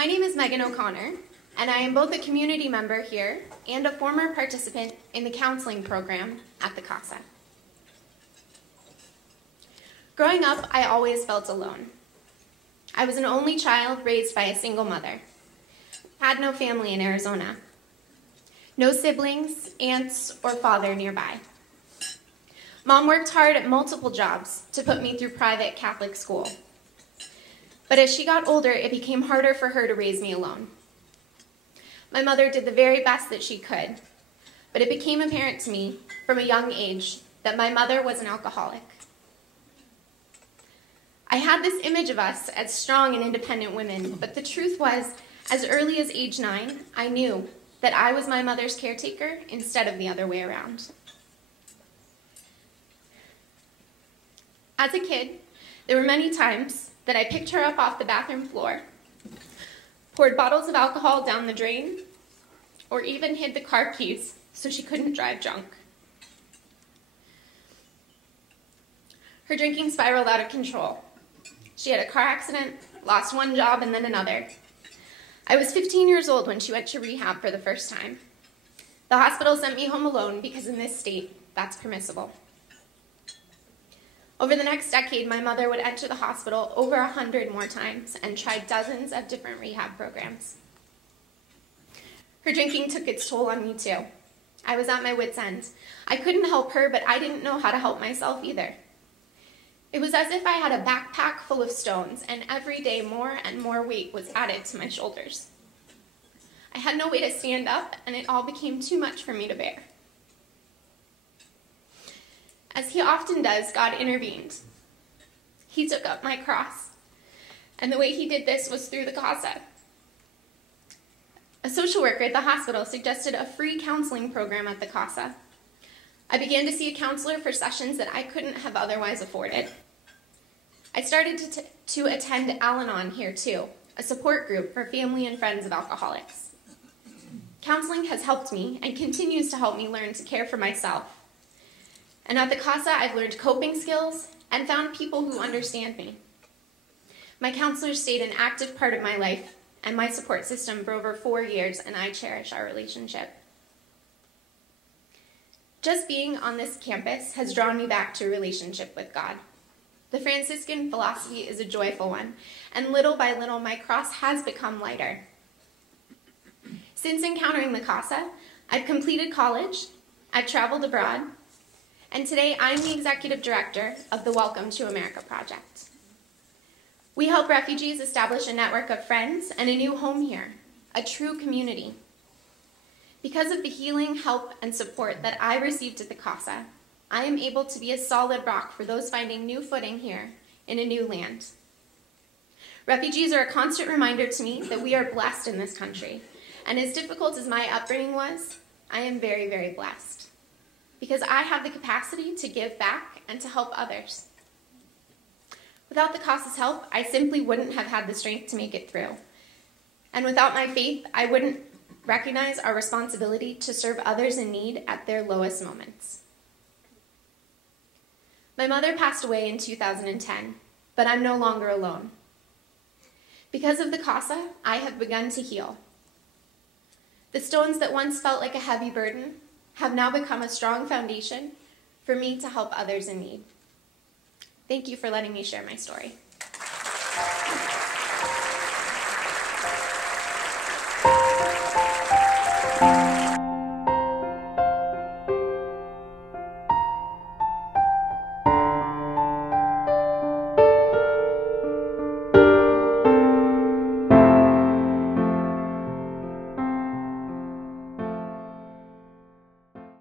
My name is Megan O'Connor, and I am both a community member here and a former participant in the counseling program at the CASA. Growing up, I always felt alone. I was an only child raised by a single mother. Had no family in Arizona. No siblings, aunts, or father nearby. Mom worked hard at multiple jobs to put me through private Catholic school. But as she got older, it became harder for her to raise me alone. My mother did the very best that she could, but it became apparent to me from a young age that my mother was an alcoholic. I had this image of us as strong and independent women, but the truth was, as early as age 9, I knew that I was my mother's caretaker instead of the other way around. As a kid, there were many times that I picked her up off the bathroom floor, poured bottles of alcohol down the drain, or even hid the car keys so she couldn't drive drunk. Her drinking spiraled out of control. She had a car accident, lost one job and then another. I was 15 years old when she went to rehab for the first time. The hospital sent me home alone because in this state, that's permissible. Over the next decade, my mother would enter the hospital over 100 more times and tried dozens of different rehab programs. Her drinking took its toll on me too. I was at my wit's end. I couldn't help her, but I didn't know how to help myself either. It was as if I had a backpack full of stones, and every day more and more weight was added to my shoulders. I had no way to stand up, and it all became too much for me to bear. As he often does, God intervened. He took up my cross, and the way he did this was through the CASA. A social worker at the hospital suggested a free counseling program at the CASA. I began to see a counselor for sessions that I couldn't have otherwise afforded. I started to attend Al-Anon here too, a support group for family and friends of alcoholics. Counseling has helped me and continues to help me learn to care for myself. And at the CASA, I've learned coping skills and found people who understand me. My counselors stayed an active part of my life and my support system for over 4 years, and I cherish our relationship. Just being on this campus has drawn me back to a relationship with God. The Franciscan philosophy is a joyful one, and little by little my cross has become lighter. Since encountering the CASA, I've completed college, I've traveled abroad, and today I'm the executive director of the Welcome to America project. We help refugees establish a network of friends and a new home here, a true community. Because of the healing, help, and support that I received at the CASA, I am able to be a solid rock for those finding new footing here in a new land. Refugees are a constant reminder to me that we are blessed in this country, and as difficult as my upbringing was, I am very, very blessed, because I have the capacity to give back and to help others. Without the CASA's help, I simply wouldn't have had the strength to make it through. And without my faith, I wouldn't recognize our responsibility to serve others in need at their lowest moments. My mother passed away in 2010, but I'm no longer alone. Because of the CASA, I have begun to heal. The stones that once felt like a heavy burden have now become a strong foundation for me to help others in need. Thank you for letting me share my story.